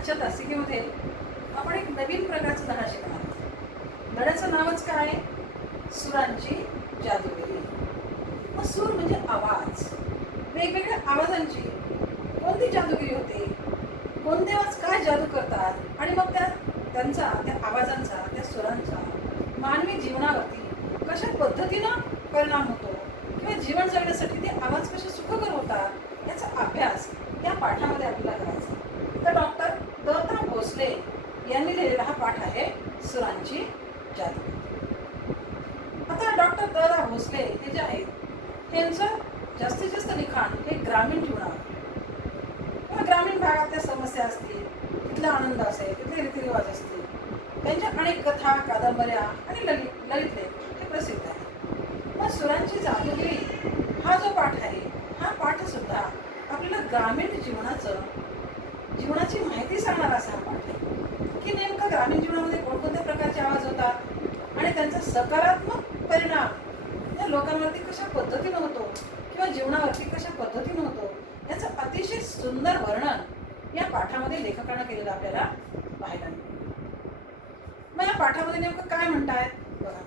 आजच्या तासिकेमध्ये आपण एक नवीन प्रकारचा धडा शिकणार आहोत. धड्याचं नावच काय? सुरांची जादूगिरी. मग सूर म्हणजे आवाज. वेगवेगळ्या आवाजांची कोणती जादूगिरी होते, कोणते आवाज काय जादू करतात आणि मग त्या आवाजांचा, त्या सुरांचा मानवी जीवनावरती कशा पद्धतीनं परिणाम होतो किंवा जीवन जगण्यासाठी ते आवाज कसे सुखकर होतात याचा अभ्यास या पाठामध्ये आपल्याला करायचा. तर डॉक्टर द.रा. भोसले यांनी लिहिलेला हा पाठ आहे सुरांची जादूगिरी. आता डॉक्टर द.रा. भोसले हे जे आहेत यांचं जास्तीत जास्त लिखाण हे ग्रामीण जीवनावर किंवा ग्रामीण भागातल्या समस्या असतील, तिथला आनंद असेल, तिथले रीतिरिवाज असतील, त्यांच्या अनेक कथा, कादंबऱ्या आणि ललित लेख हे प्रसिद्ध आहे. मग सुरांची जादूगिरी हा जो पाठ आहे, हा पाठ सुद्धा आपल्याला ग्रामीण जीवनाची माहिती सांगणारा असा हा पाठ आहे की नेमकं ग्रामीण जीवनामध्ये कोणकोणत्या प्रकारचे आवाज होतात आणि त्यांचा सकारात्मक परिणाम या लोकांवरती कशा पद्धतीनं होतो किंवा जीवनावरती कशा पद्धतीनं होतो याचं अतिशय सुंदर वर्णन या पाठामध्ये लेखकानं केलेलं आपल्याला पाहायला मिळतं. मग या पाठामध्ये नेमकं काय म्हणतायत बघा.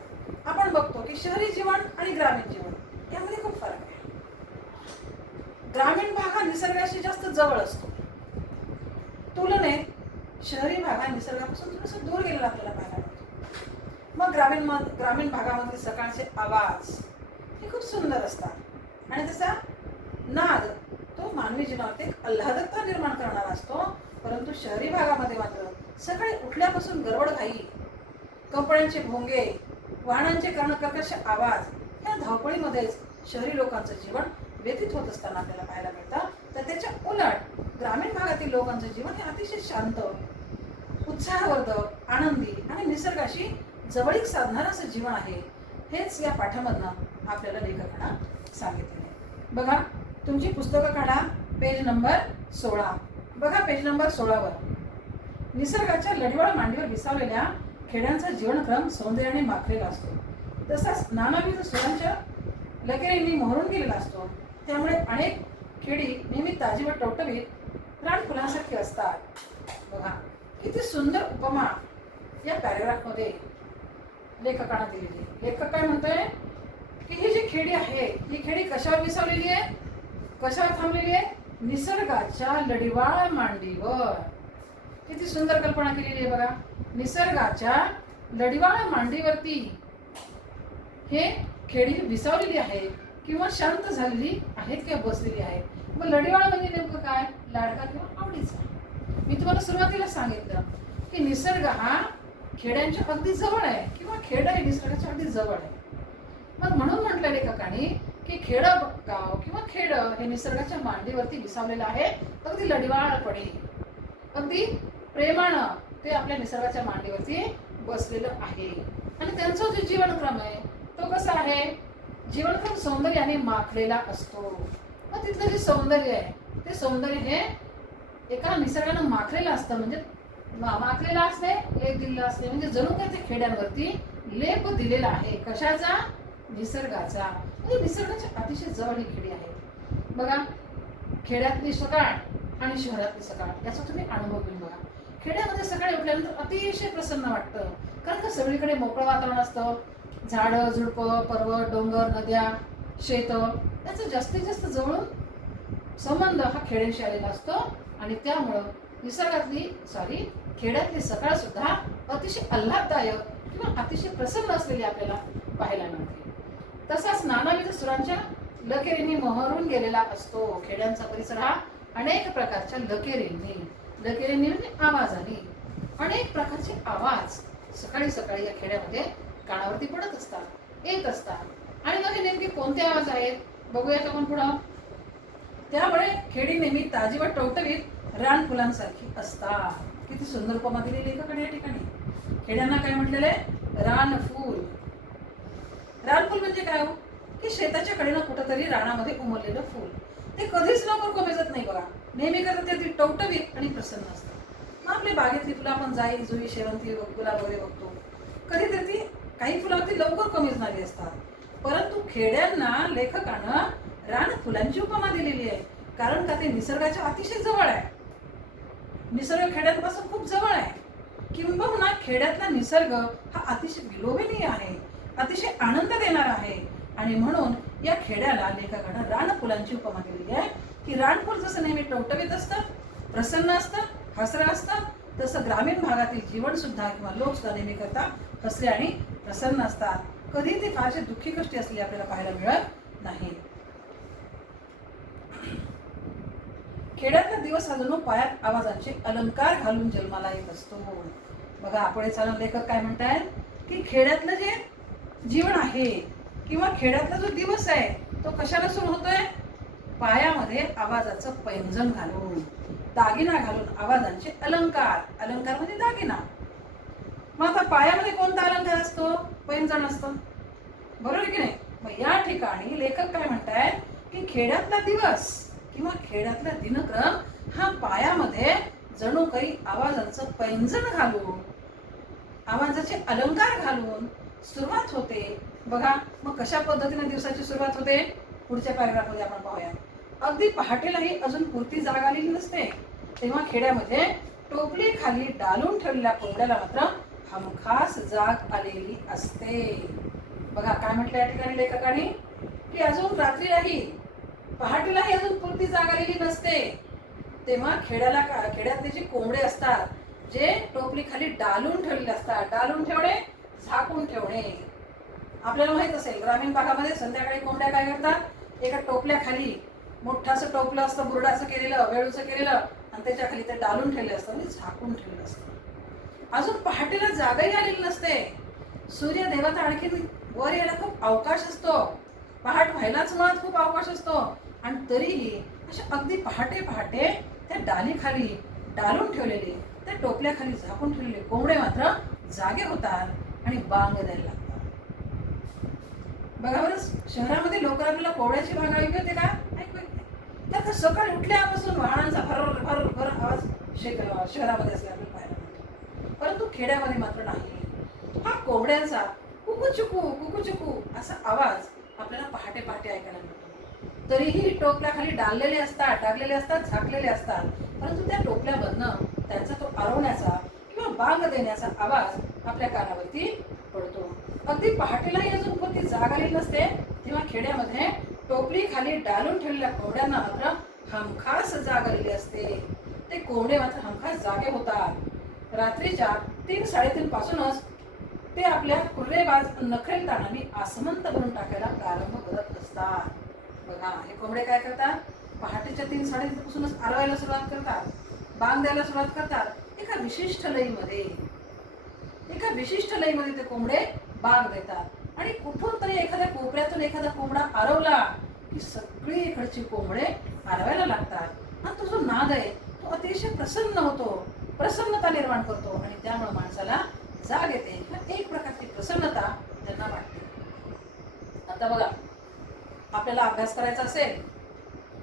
आपण बघतो की शहरी जीवन आणि ग्रामीण जीवन यामध्ये खूप फरक आहे. ग्रामीण भाग हा निसर्गाशी जास्त जवळ असतो, तुलनेत शहरी भाग हा निसर्गापासून थोडासा दूर गेलेला आपल्याला पाहायला मिळतो. मग ग्रामीण भागामध्ये सकाळचे आवाज हे खूप सुंदर असतात आणि त्याचा नाद तो मानवी जीवनात एक आल्हादकता निर्माण करणारा असतो. परंतु शहरी भागामध्ये मात्र सकाळी उठल्यापासून गडबडघाई, कंपन्यांचे भोंगे, वाहनांचे कर्कश आवाज या धावपळीमध्येच शहरी लोकांचं जीवन व्यतीत होत असताना आपल्याला पाहायला मिळतं. तर त्याच्या उलट ग्रामीण भागातील लोकांचं जीवन हे अतिशय शांत, उत्साहवर्धक, आनंदी आणि निसर्गाशी जवळीक साधणारं असं जीवन आहे. हेच या पाठामधनं आपल्याला लेखकानं सांगितलेलं आहे. बघा, तुमची पुस्तकं काढा, पेज नंबर 16. बघा पेज नंबर 16 वर निसर्गाच्या लढीवाळ मांडीवर विसावलेल्या खेड्यांचा जीवनक्रम सौंदर्याने माखलेला असतो. तसाच नानाविध सुरांच्या लकेरींनी मोहरून गेलेला असतो. त्यामुळे अनेक खेडी नेहमी ताजी व टवटवीत रानफुलांसारखी असतात. बघा किती सुंदर उपमा या पॅरेग्राफमध्ये लेखकानं दिलेली. लेखक काय म्हणतोय की ही जी खेडी आहे ही खेडी कशावर विसावलेली आहे, कशावर थांबलेली आहे? निसर्गाच्या लढीवाळ मांडीवर. किती सुंदर कल्पना केलेली आहे बघा. निसर्गाच्या लढीवाळ मांडीवरती हे खेडी विसावलेली आहे किंवा शांत झालेली आहेत किंवा बसलेली आहे. मग लढीवाळ म्हणजे नेमकं काय? लाडका किंवा आवडीचा. मी तुम्हाला सुरुवातीला सांगितलं की निसर्ग हा खेड्यांच्या अगदी जवळ आहे किंवा खेड हे निसर्गाच्या अगदी जवळ आहे. मग म्हणून म्हटलं लेखकाने की गाव किंवा खेड हे निसर्गाच्या मांडीवरती विसावलेलं आहे. अगदी लढीवाळपणे, अगदी प्रेमानं ते आपल्या निसर्गाच्या मांडीवरती बसलेलं आहे. आणि त्यांचा जो जीवनक्रम आहे तो कसा आहे? जीवनक्रम सौंदर्याने माखलेला असतो. मग तिथलं जे सौंदर्य आहे ते सौंदर्य हे एका निसर्गानं माखलेलं असतं. म्हणजे माखलेलं असणे, लेप दिलेला असणे, म्हणजे जणू काही ते खेड्यांवरती लेप दिलेला आहे. कशाचा? निसर्गाचा. म्हणजे निसर्गाच्या अतिशय जवळ ही खेडी आहे. बघा, खेड्यातली सकाळ आणि शहरातली सकाळ याचा तुम्ही अनुभव घेऊन बघा. खेड्यामध्ये सकाळी उठल्यानंतर अतिशय प्रसन्न वाटतं, कारण का सगळीकडे मोकळं वातावरण असतं. झाडं, झुडपं, पर्वत, डोंगर, नद्या, शेत याचा जास्तीत जास्त जवळून संबंध हा खेड्यांशी आलेला असतो. आणि त्यामुळं खेड्यातली सकाळ सुद्धा अतिशय आल्हाददायक किंवा अतिशय प्रसन्न असलेली आपल्याला पाहायला मिळते. तसाच नानाविध सुरांच्या लकेरींनी मोहरून गेलेला असतो. खेड्यांचा परिसर हा अनेक प्रकारच्या लकेरींनी म्हणजे आवाजाने, अनेक प्रकारचे आवाज सकाळी सकाळी या खेड्यामध्ये कानावरती पडत असतात, येत असतात. आणि मग हे नेमके कोणते आवाज आहेत बघूयात आपण पुढं. त्यामुळे खेडी नेहमी ताजी व टवटवीत रानफुलांसारखी असतात. किती सुंदर उपमा दिली लेखकाने या ठिकाणी. खेड्यांना काय म्हटलेलं आहे? रानफूल. रानफूल म्हणजे काय हो? की शेताच्या कडेनं कुठंतरी रानामध्ये उमललेलं फूल. ते कधीच लवकर कोमेजत नाही बघा. नेहमी करता ते टवटवीत आणि प्रसन्न असतात. मग आपली बागेतली फुलं आपण जाई, जुई, शेवंती, गुलाब वगैरे बघतो. कधीतरी ती काही फुलावरती लवकर कोमेजणारी असतात. परंतु खेड्यांना लेखकानं रानफुलांची उपमा दिलेली आहे, कारण का ते निसर्गाच्या अतिशय जवळ आहे. निसर्ग खेड्यांपासून खूप जवळ आहे. किंबहुना खेड्यातला निसर्ग हा अतिशय विलोभनीय आहे, अतिशय आनंद देणारा आहे. आणि म्हणून या खेड्याला लेखकानं रानफुलांची उपमा दिलेली आहे की रानफुल जसं नेहमी टवटवीत असतं, प्रसन्न असतं, हसरं असतं, तसं ग्रामीण भागातील जीवन सुद्धा किंवा लोक सुद्धा नेहमी करता हसरे आणि प्रसन्न असतात. कधी ते फारसे दुःखी कष्टी असलेले आपल्याला पाहायला मिळत नाही. खेड्यातला दिवस हा जणू पायात आवाजांचे अलंकार घालून जन्माला येत असतो. बघा पुढे चालून लेखक काय म्हणतायत की खेड्यातलं जे जीवन आहे किंवा खेड्यातला जो दिवस आहे तो कशाला सुरू होतोय? पायामध्ये आवाजाचं पैंजण घालून, दागिना घालून, आवाजांचे अलंकार. अलंकार म्हणजे दागिना. मग आता पायामध्ये कोणता अलंकार असतो? पैंजण असतं, बरोबर आहे की नाही? मग या ठिकाणी लेखक काय म्हणतायत की खेड्यातला दिवस किंवा खेड्यातला दिनक्रम हा पायामध्ये जणू काही आवाजांचं पैंजण घालून, आवाजाचे अलंकार घालून सुरुवात होते. बघा मग कशा पद्धतीने दिवसाची सुरुवात होते? पुढच्या पॅराग्राफमध्ये आपण पाहूया. अगदी पहाटेलाही अजून पुरती जाग आलेली नसते, तेव्हा खेड्यामध्ये टोपली खाली डालून ठेवलेल्या कोंबड्याला मात्र हमखास जाग आलेली असते. बघा काय म्हटलं या ठिकाणी लेखकाने की अजून रात्रीलाही, पहाटेलाही अजून पुरती जाग आलेली नसते, तेव्हा खेड्यातले जे कोंबडे असतात जे टोपली खाली डालून ठेवलेले असतात. डालून ठेवणे, झाकून ठेवणे. आपल्याला माहित असेल ग्रामीण भागामध्ये संध्याकाळी कोंबड्या काय करतात? एका टोपल्याखाली मोठंसं टोपलं असतं, बुरडाचं केलेलं, वेळूचं केलेलं, आणि त्याच्या खाली ते डालून ठेवले असतं, म्हणजे झाकून ठेवलेलं असतं. अजून पहाटेला जागाही आलेली नसते. सूर्य देवता आणखी वर यायला खूप अवकाश असतो, पहाट व्हायलाच मुळात खूप अवकाश असतो. आणि तरीही अशा अगदी पहाटे पहाटे त्या डालीखाली डालून ठेवलेले, त्या टोपल्याखाली झाकून ठेवलेले कोंबडे मात्र जागे होतात आणि बांग द्यायला लागतात. बघा बरं, शहरामध्ये लोकांना आपल्याला कोंबड्याची बांग ऐकू येते का? ऐकू येत नाही. तर सकाळी उठल्यापासून वाहनांचा भर भर भर आवाज शहरामध्ये असले आपल्याला पाहायला मिळतो, परंतु खेड्यामध्ये मात्र नाही. हा कोंबड्यांचा कुकूचुकू कुकूचुकू असा आवाज आपल्याला पहाटे पहाटे ऐकायला मिळतो. तरीही टोपल्याखाली डागलेले असतात, झाकलेले असतात, परंतु त्या टोपल्यामधनं त्यांचा तो आरवण्याचा किंवा बांग देण्याचा आवाज आपल्या कानावरती पडतो. अगदी पहाटेलाही अजून कोणती जाग आलेली नसते, तेव्हा खेड्यामध्ये टोपली खाली डालून ठेवलेल्या कोंबड्यांना मात्र हमखास जाग आलेली असते. ते कोंबडे मात्र हमखास जागे होतात. रात्रीच्या 3-3:30 पासूनच ते आपल्या कुर्रेबाज नखरेलताणाने आसमंत भरून टाकायला प्रारंभ करत असतात. बघा हे कोंबडे काय करतात? पहाटेच्या 3-3:30 पासूनच आरवायला सुरुवात करतात, बांग द्यायला सुरुवात करतात. एका विशिष्ट लईमध्ये ते कोंबडे बांग देतात आणि कुठून तरी एखाद्या कोपऱ्यातून एखादा कोंबडा आरवला की सगळी इकडची कोंबडे आरवायला लागतात. आणि तो जो नाद आहे तो अतिशय प्रसन्न होतो, प्रसन्नता निर्माण करतो आणि त्यामुळे माणसाला जाग येते, एक प्रकारची प्रसन्नता त्यांना वाटते. आता बघा आपल्याला अभ्यास करायचा असेल,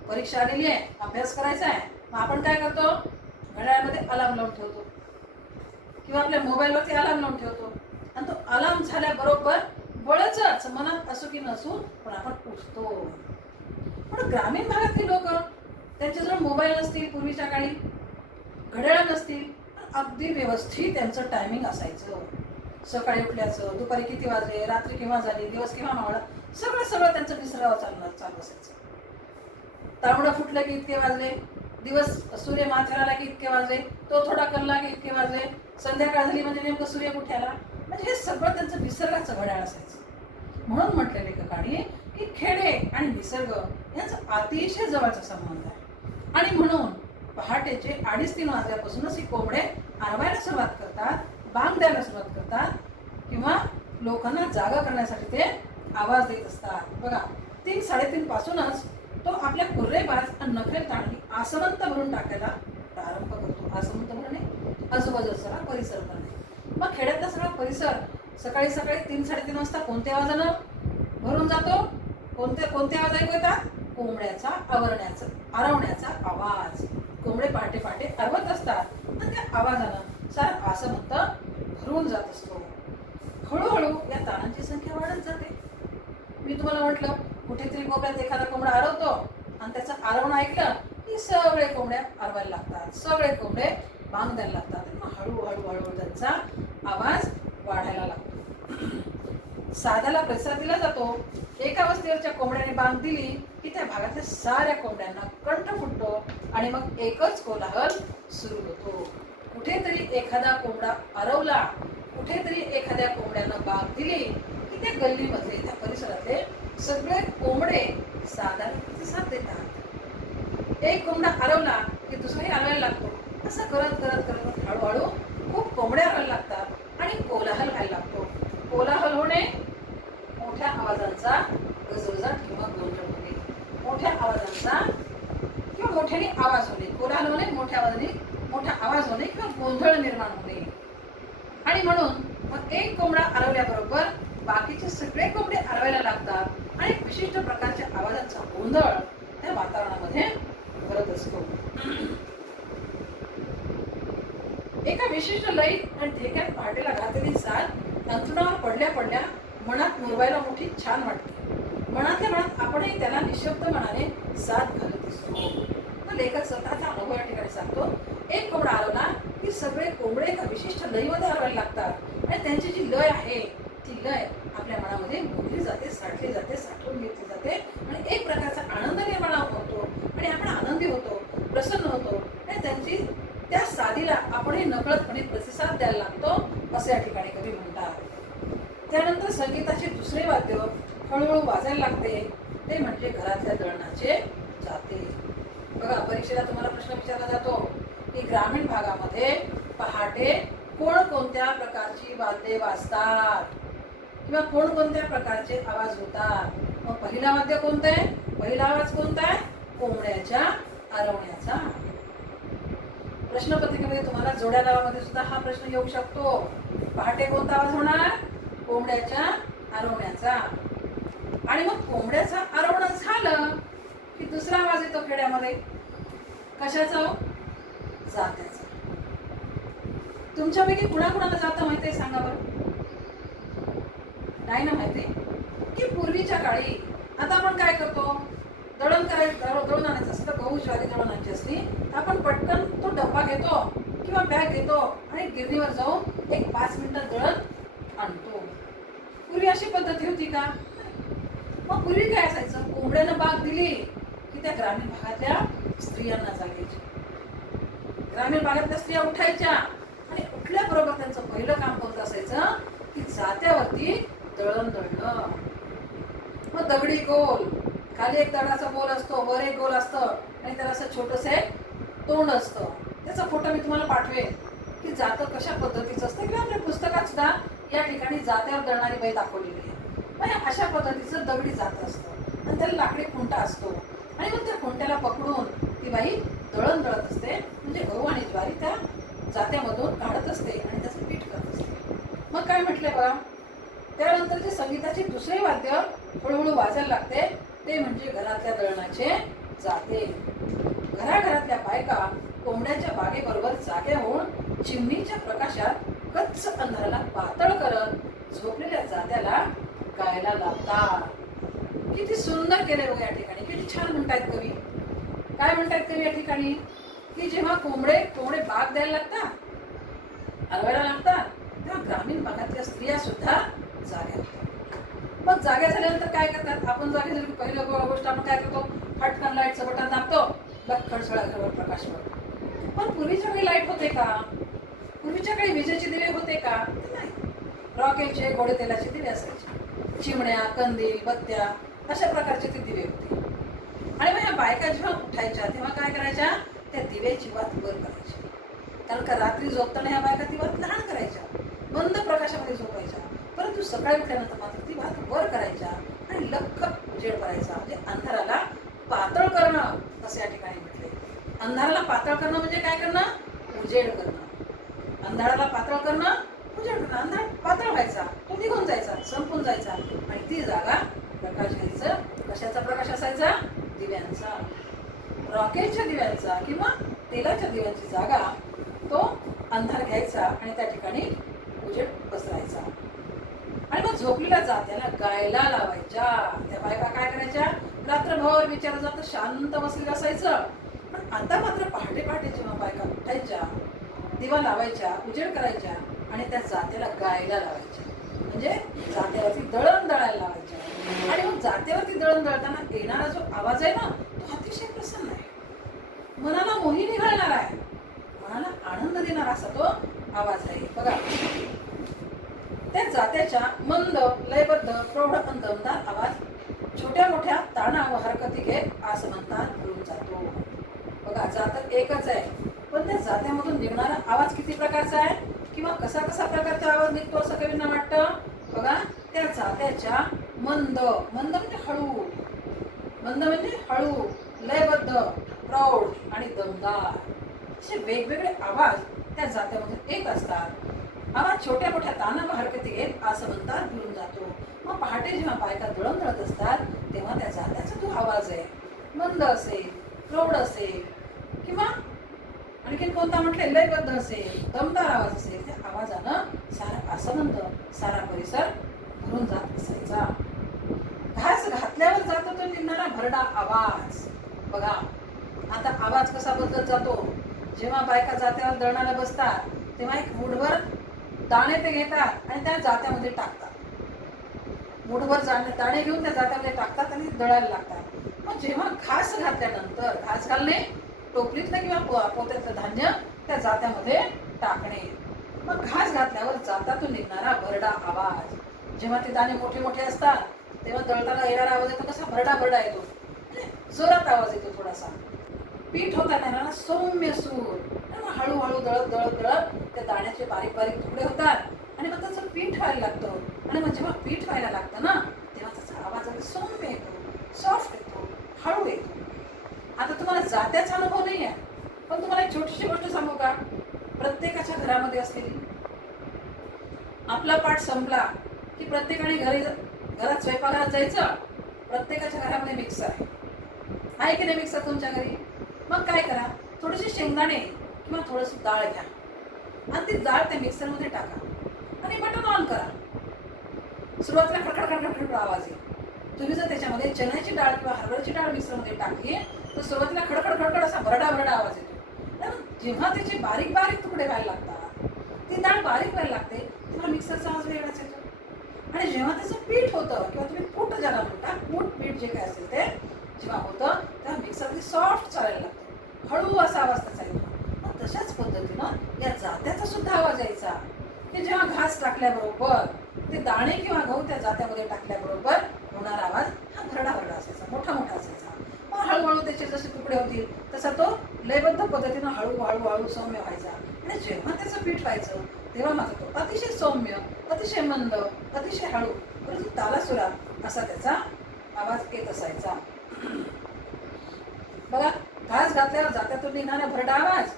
परीक्षा आलेली आहे, अभ्यास करायचा आहे, मग आपण काय करतो? घड्याळामध्ये अलार्म लावून ठेवतो किंवा आपल्या मोबाईलवरती अलार्म लावून ठेवतो आणि तो अलार्म झाल्याबरोबर बळच मनात असो की नसो पण आपण उठतो. पण ग्रामीण भागातली लोक त्यांच्याजवळ मोबाईल नसतील, पूर्वीच्या काळी घड्याळ नसतील, अगदी व्यवस्थित त्यांचं टायमिंग असायचं. सकाळी उठल्याचं, दुपारी किती वाजले, रात्री केव्हा झाली, दिवस केव्हा मावळा, सगळं त्यांचं विसरावं चालू असायचं. तांबडं फुटलं की इतके वाजले, दिवस सूर्य माथ्याला की इतके वाजले, तो थोडा कल्ला की इतके वाजले, संध्याकाळ झाली म्हणजे नेमकं सूर्य कुठ्याला, म्हणजे हे सगळं त्यांचं निसर्गाचं घड्याळ असायचं. म्हणून म्हटलं लेखकाने की खेडे आणि निसर्ग यांचा अतिशय जवळचा संबंध आहे. आणि म्हणून पहाटेचे 2:30-3 वाजल्यापासूनच ही कोंबडे आरवायला सुरुवात करतात, बांग द्यायला सुरुवात करतात किंवा लोकांना जागा करण्यासाठी ते आवाज देत असतात. बघा 3-3:30 पासूनच तो आपल्या कुर्रेबाज आणि नखरेलताणाने आसमंत भरून टाकायला प्रारंभ करतो. आसमंत भरणे, आजूबाजूचा सगळा परिसर भरणे. मग खेड्यातला सगळा परिसर सकाळी 3-3:30 वाजता कोणत्या आवाजानं भरून जातो? कोणते आवाज ऐकू येतात? कोंबड्याचा आरवण्याचा आवाज. कोंबडे पहाटे पहाटे आरवत असतात आणि त्या आवाजानं सारा आसमंत भरून जात असतो. हळूहळू या तानांची संख्या वाढत जाते. मी तुम्हाला म्हटलं कुठेतरी कोपऱ्यात एखादा कोंबडा आरवतो आणि त्याचं आरवणं ऐकलं की सगळे कोंबड्या आरवायला लागतात, सगळे कोंबडे बांग द्यायला लागतात. मग हळूहळू हळूहळू त्यांचा आवाज वाढायला लागतो. साद्याला प्रतिसाद दिला जातो. एका वस्तीवरच्या कोंबड्याने बांग दिली की त्या भागातल्या साऱ्या कोंबड्यांना कंठ फुटतो आणि मग एकच कोलाहल सुरू होतो. कुठेतरी एखादा कोंबडा आरवला, कुठेतरी एखाद्या कोंबड्यानं बांग दिली की त्या गल्लीमधले, त्या परिसरातले सगळे कोंबडे साधारण प्रतिसाद देतात. एक कोंबडा आरवला की दुसराही आरवायला लागतो. असं करत करत करत हळूहळू खूप कोंबड्या आरवायला लागतात आणि कोलाहल व्हायला लागतो. कोलाहल होणे, मोठ्या आवाजांचा गजबजाट किंवा गोंधळ होणे, मोठ्या आवाजांचा किंवा मोठ्याने आवाज होणे. कोलाहल होणे, मोठ्या आवाजाने मोठा आवाज होणे किंवा गोंधळ निर्माण होणे. आणि म्हणून मग एक कोंबडा आरवल्याबरोबर बाकीचे सगळे कोंबडे आरवायला लागतात आणि विशिष्ट प्रकारच्या आवाजांचा गोंधळ त्या वातावरणामध्ये करत असतो. एका विशिष्ट लयीत आणि ठेक्यात पहाटेला घातलेली साद अंथरुणावर पडल्या पडल्या मनात मुरवायला मोठी छान वाटते. मनातल्या मनात आपणही त्याला निशब्द मनाने साद घालत असतो. लेखक स्वतःचा अनुभव या ठिकाणी सांगतो. एक कोंबडा आरवला की सगळे कोंबडे एका विशिष्ट लयीमध्ये आरवायला लागतात आणि त्यांची जी लय आहे ती लय आपल्या मनामध्ये मोडली जाते, साठली जाते, साठवून घेतली जाते आणि एक प्रकारचा आनंद निर्माण होतो आणि आपण आनंदी होतो, प्रसन्न होतो आणि त्यांची त्या सादीला आपणही नकळतपणे प्रतिसाद द्यायला लागतो असे या ठिकाणी कवी म्हणतात. त्यानंतर संगीताचे दुसरे वाद्य हळूहळू वाजायला लागते, ते म्हणजे घरातल्या दळणाचे जाते. बघा, परीक्षेला तुम्हाला प्रश्न विचारला जातो की ग्रामीण भागामध्ये पहाटे कोणकोणत्या प्रकारची वाद्ये वाजतात किंवा कोणकोणत्या प्रकारचे आवाज होतात. मग पहिला वाद्य कोणतं आहे? पहिला आवाज कोणता आहे? कोंबड्याच्या आरवण्याचा. प्रश्नपत्रिकेमध्ये तुम्हाला जोड्या लावामध्ये सुद्धा हा प्रश्न येऊ शकतो. पहाटे कोणता आवाज होणार? कोंबड्याच्या आरवण्याचा. आणि मग कोंबड्याचं आरवणं झालं की दुसरा आवाज येतो खेड्यामध्ये. कशाचा? जात्याचा. तुमच्यापैकी कुणाकुणाला जातं माहिती आहे? सांगा बरं. नाही ना माहिती? की पूर्वीच्या काळी, आता आपण काय करतो, दळण दळून आणायचं असतं, गहू ज्वारी दळून आणायची असली आपण पटकन तो डब्बा घेतो किंवा बॅग घेतो आणि गिरणीवर जाऊन एक 5 मिनिटात दळण आणतो. पूर्वी अशी पद्धती होती का? मग पूर्वी काय असायचं? कोंबड्यानं बाग दिली की त्या ग्रामीण भागातल्या स्त्रियांना जागायची. ग्रामीण भागातल्या स्त्रिया उठायच्या आणि उठल्याबरोबर त्यांचं पहिलं काम कोणतं असायचं की जात्यावरती दळण दळणं. मग दगडी गोल, खाली एक दगडाचा गोल असतो, वर एक गोल असतं आणि त्याला असं छोटंसं एक तोंड असतं. त्याचा फोटो मी तुम्हाला पाठवेन की जातं कशा पद्धतीचं असतं किंवा आपल्या पुस्तकात सुद्धा या ठिकाणी जात्यावर दळणारी बाई दाखवलेली आहे. मग अशा पद्धतीचं दगडी जातं असतं आणि त्याला लाकडी खुंटा असतो आणि मग त्या खुंट्याला पकडून ती बाई दळण दळत असते. म्हणजे गहू आणि ज्वारी त्या जात्यामधून काढत असते आणि त्याचं पीठ करत असते. मग काय म्हटलंय बघा, त्यानंतरचे संगीताचे दुसरे वाद्य हळूहळू वाजायला लागते, ते म्हणजे घरातल्या दळणाचे जाते. घराघरातल्या बायका कोंबड्याच्या बागेबरोबर जाग्या होऊन चिमणीच्या प्रकाशात कच्च अंधाराला पातळ करत झोपलेल्या जात्याला गायला लागतात. किती सुंदर केले बघा या ठिकाणी, किती छान म्हणतायत कवी. काय म्हणतायत कवी या ठिकाणी? की जेव्हा कोंबडे बाग द्यायला लागतात, आरवायला लागतात, तेव्हा ग्रामीण भागातल्या स्त्रिया सुद्धा जाग्या होतात. मग जाग्या झाल्यानंतर काय करतात? आपण जागे झाली पहिली गोष्ट आपण काय करतो? फटकन लाईटचं बटन दाबतो, बघ खडसळा घरावर प्रकाश पडतो. पण पूर्वीच्या काळी लाईट होते का? पूर्वीच्या काळी विजेचे दिवे होते का? नाही. रॉकेलचे, गोडे तेलाचे दिवे असायचे. चिमण्या, कंदील, बत्त्या अशा प्रकारचे ते दिवे होते. आणि मग ह्या बायका जेव्हा उठायच्या तेव्हा काय करायच्या? त्या दिव्याची वात वर करायची. कारण का रात्री झोपताना ह्या बायका ती वात लहान करायच्या, बंद प्रकाशामध्ये झोपायच्या. परंतु सकाळी उठल्यानंतर मात्र ती वात वर करायच्या आणि लख्ख उजेड करायचा. म्हणजे अंधाराला पातळ करणं असं या ठिकाणी म्हटले. अंधाराला पातळ करणं म्हणजे काय करणं? उजेड करणं. अंधाराला पातळ करणं, उजेड करणं. अंधार पातळ व्हायचा, तो निघून जायचा, संपून जायचा आणि ती जागा प्रकाश घ्यायचं. कशाचा प्रकाश असायचा? दिव्यांचा. रॉकेलच्या दिव्यांचा किंवा तेलाच्या दिव्यांची जागा तो अंधार घ्यायचा आणि त्या ठिकाणी उजेड पसरायचा. आणि मग झोपलेल्या जात्याला गायला लावायच्या. त्या बायका काय करायच्या? रात्रभर विचारलं जातं शांत बसलेलं असायचं. पण आता मात्र पहाटे पहाटे जेव्हा बायका उठायच्या दिवा लावायच्या, उजेड करायच्या आणि त्या जात्याला गायला लावायच्या. म्हणजे जात्यावरती दळण दळायला लावायच्या. आणि मग जात्यावरती दळण दळताना येणारा जो आवाज आहे ना, तो अतिशय प्रसन्न आहे, मनाला मोहिनी घालणारा आहे, मनाला आनंद देणारा असा तो आवाज आहे. बघा, त्या जात्याच्या मंद, लयबद्ध, प्रौढ आणि दमदार आवाज छोट्या मोठ्या ताणा व हरकती घेत आसमंतात भरून जातो. बघा, जात एकच आहे, पण त्या जात्यामधून निघणारा आवाज किती प्रकारचा आहे किंवा कसा कसा प्रकारचा आवाज निघतो असं कवींना वाटतं. बघा, त्या जात्याच्या मंद, मंद म्हणजे हळू, मंद म्हणजे हळू, लयबद्ध, प्रौढ आणि दमदार असे वेगवेगळे आवाज त्या जात्यामध्ये येत असतात. आवाज छोट्या मोठ्या ताना व हरकती घेत आसमंतात भिरून जातो. मग पहाटे जेव्हा बायका दळण दळत असतात तेव्हा त्या जात्याचा जो आवाज आहे, मंद असेल, प्रौढ असेल किंवा आणखीन कोणता म्हटले लयबद्ध असेल, दमदार आवाज असेल, त्या आवाजानं सारा आसमंत, सारा परिसर भरून जात असायचा. घास घातल्यावर जातो तो निघणारा भरडा आवाज. बघा, आता आवाज कसा बदलत जातो. जेव्हा बायका जात्यावर दळणाला बसतात तेव्हा एक मुठभर दाणे ते घेतात आणि त्या जात्यामध्ये टाकतात. मुठभर दाणे घेऊन त्या जात्यामध्ये टाकतात आणि दळायला लागतात. मग जेव्हा घास घातल्यानंतर, घास घालणे टोपलीतलं किंवा पोत्यातलं धान्य त्या जात्यामध्ये टाकणे. मग घास घातल्यावर जात्यातून निघणारा भरडा आवाज. जेव्हा ते दाणे मोठे मोठे असतात तेव्हा दळताना येणारा आवाज येतो कसा, भरडा भरडा येतो, जोरात आवाज येतो थोडासा. पीठ होताना सौम्य सूर, हळूहळू दळत दळत दळत त्या दाण्याचे बारीक बारीक तुकडे होतात आणि मग त्याचं पीठ व्हायला लागतं. आणि मग जेव्हा पीठ व्हायला लागतं ना तेव्हा त्याचा आवाज अगदी सौम्य येतो, सॉफ्ट येतो, हळू येतो. आता तुम्हाला जात्याचा अनुभव नाही आहे, पण तुम्हाला एक छोटीशी गोष्ट सांगू का. प्रत्येकाच्या घरामध्ये असलेली, आपला पाठ संपला की प्रत्येकाने घरात स्वयंपाकघरात जायचं. प्रत्येकाच्या घरामध्ये मिक्सर आहे की नाही मिक्सर तुमच्या घरी. मग काय करा, थोडेसे शेंगदाणे किंवा थोडंसं डाळ घ्या आणि ती डाळ त्या मिक्सरमध्ये टाका आणि बटन ऑन करा. सुरुवातीला खडखड खडखड खडखड आवाज येईल. तुम्ही जर त्याच्यामध्ये चण्याची डाळ किंवा हरभऱ्याची डाळ मिक्सरमध्ये टाकली तर सुरुवातीला खडखड खडखड असा भरडा भरडा आवाज येतो. जेव्हा त्याचे बारीक बारीक तुकडे व्हायला लागतात, ती डाळ बारीक व्हायला लागते, तेव्हा मिक्सरचा आवाज वेगळाच येतो. आणि जेव्हा त्याचं पीठ होतं किंवा तुम्ही कूट ज्याला म्हणता, कूट पीठ जे काय असेल ते जेव्हा होतं तेव्हा मिक्सर सॉफ्ट चालायला लागतं, हळू असा आवाज त्याचा येतो. मग तशाच पद्धतीनं या जात्याचा सुद्धा आवाज यायचा की जेव्हा घास टाकल्याबरोबर ते दाणे किंवा गहू त्या जात्यामध्ये टाकल्याबरोबर होणारा आवाज हा भरडा भरडा असायचा, मोठा मोठा असायचा. मग हळूहळू त्याचे जसे तुकडे होतील तसा तो लयबद्ध पद्धतीनं हळू हळू हळू सौम्य व्हायचा. आणि जेव्हा त्याचं पीठ व्हायचं तेव्हा मात्र तो अतिशय सौम्य, अतिशय मंद, अतिशय हळू, परंतु तालासुरात असा त्याचा आवाज येत असायचा. बघा, घास घातल्यावर जात्यातून निघणारा भरडा आवाज,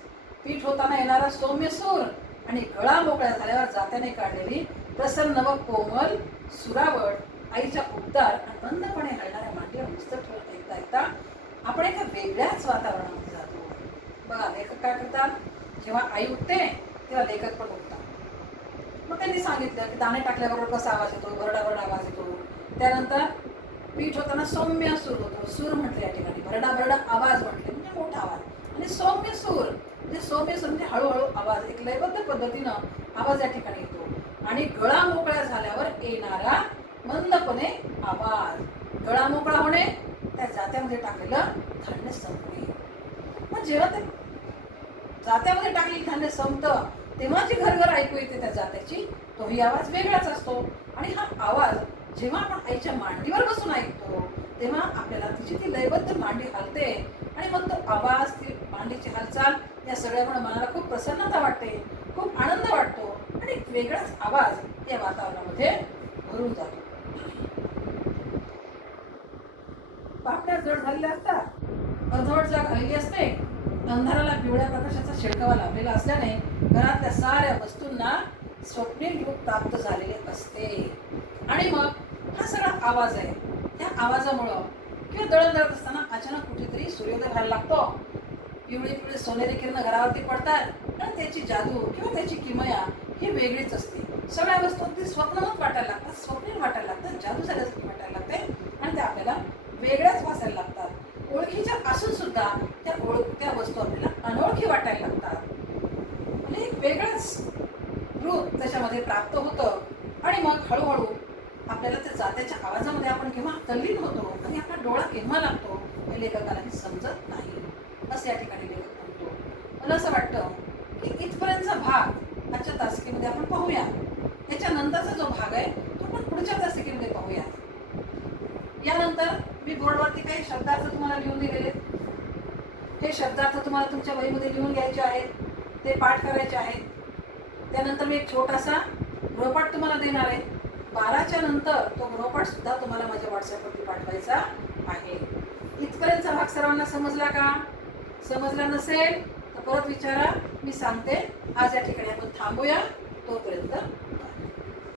पीठ होताना येणारा सौम्य सूर आणि गळा मोकळ्या झाल्यावर जात्याने काढलेली प्रसन्न व कोमल सुरावट, आईच्या उबदार आणि मंदपणे हलणाऱ्या मांडीवर नुसतं ऐकता ऐकता आपण एका वेगळ्याच वातावरणामध्ये जातो. बघा, लेखक काय करतात, जेव्हा आई उठते तेव्हा लेखक पण उठतात. मग त्यांनी सांगितलं की दाणे टाकल्याबरोबर कसा आवाज येतो, भरडा भरडा आवाज येतो. त्यानंतर पीठ होताना सौम्य सूर होतो, सूर म्हटले या ठिकाणी, भरडा भरडा आवाज म्हटले म्हणजे मोठा आवाज. आणि सौम्य सूर म्हणजे सौम्य सूर म्हणजे हळूहळू आवाज, एक लयबद्ध पद्धतीनं आवाज या ठिकाणी येतो. आणि गळा मोकळा झाल्यावर येणारा मंदपणे आवाज. गळा मोकळा होणे, त्या जात्यामध्ये टाकलेलं धान्य संपणे. मग जेव्हा ते जात्यामध्ये टाकलेलं धान्य संपतं तेव्हा जी घरघर ऐकू येते त्या जात्याची, तोही आवाज वेगळाच असतो. आणि हा आवाज जेव्हा आपण आईच्या मांडीवर बसून ऐकतो तेव्हा आपल्याला तिची ती लयबद्ध मांडी हलते आणि मग तो आवाज, ती मांडीची हालचाल या सगळ्यामुळे मनाला खूप प्रसन्नता वाटते, खूप आनंद वाटतो आणि एक वेगळाच आवाज या वातावरणामध्ये भरून जातो. पापण्या जड झालेल्या असतात, अर्धवट जाग आलेली असते, अंधाराला पिवळ्या प्रकाशाचा शिडकावा लावलेला असल्याने घरातल्या साऱ्या वस्तूंना स्वप्नील रूप प्राप्त झालेले असते. आणि मग हा सगळा आवाज आहे, त्या आवाजामुळं किंवा दळण दळत असताना अचानक कुठेतरी सूर्योदय व्हायला लागतो. पिवळे पिवळे सोनेरी किरण घरावरती पडतात आणि त्याची जादू किंवा त्याची किमया ही वेगळीच असते. सगळ्या वस्तू अगदी स्वप्नवत वाटायला लागतात, स्वप्नील वाटायला लागतात, जादू झाल्यासारखी वाटायला लागते आणि त्या आपल्याला वेगळ्याच वाचायला लागतात. ओळखीच्या असून सुद्धा त्या वस्तू आपल्याला अनोळखी वाटायला लागतात. म्हणजे एक वेगळंच रूप त्याच्यामध्ये प्राप्त होतं. आणि मग हळूहळू आपल्याला त्या जात्याच्या आवाजामध्ये आपण केव्हा तल्लीन होतो आणि आपला डोळा केव्हा लागतो हे लेखकालाही समजत नाही, असं या ठिकाणी लेखक म्हणतो. मला असं वाटतं की इथपर्यंतचा भाग आजच्या तासिकेमध्ये आपण पाहूया. याच्यानंतरचा जो भाग आहे तो आपण पुढच्या तासिकेमध्ये पाहूया. यानंतर मी बोर्डवरती काही शब्दार्थ तुम्हाला लिहून दिलेले, हे शब्दार्थ तुम्हाला तुमच्या वहीमध्ये लिहून घ्यायचे आहेत, ते पाठ करायचे आहेत. त्यानंतर मी एक छोटासा गृहपाठ तुम्हाला देणार आहे. 12च्या नंतर तो गृहपाठ सुद्धा तुम्हाला माझ्या व्हॉट्सअपवरती पाठवायचा आहे. इथपर्यंतचा भाग सर्वांना समजला का? समजला नसेल तर परत विचारा, मी सांगते. आज या ठिकाणी आपण थांबूया. तोपर्यंत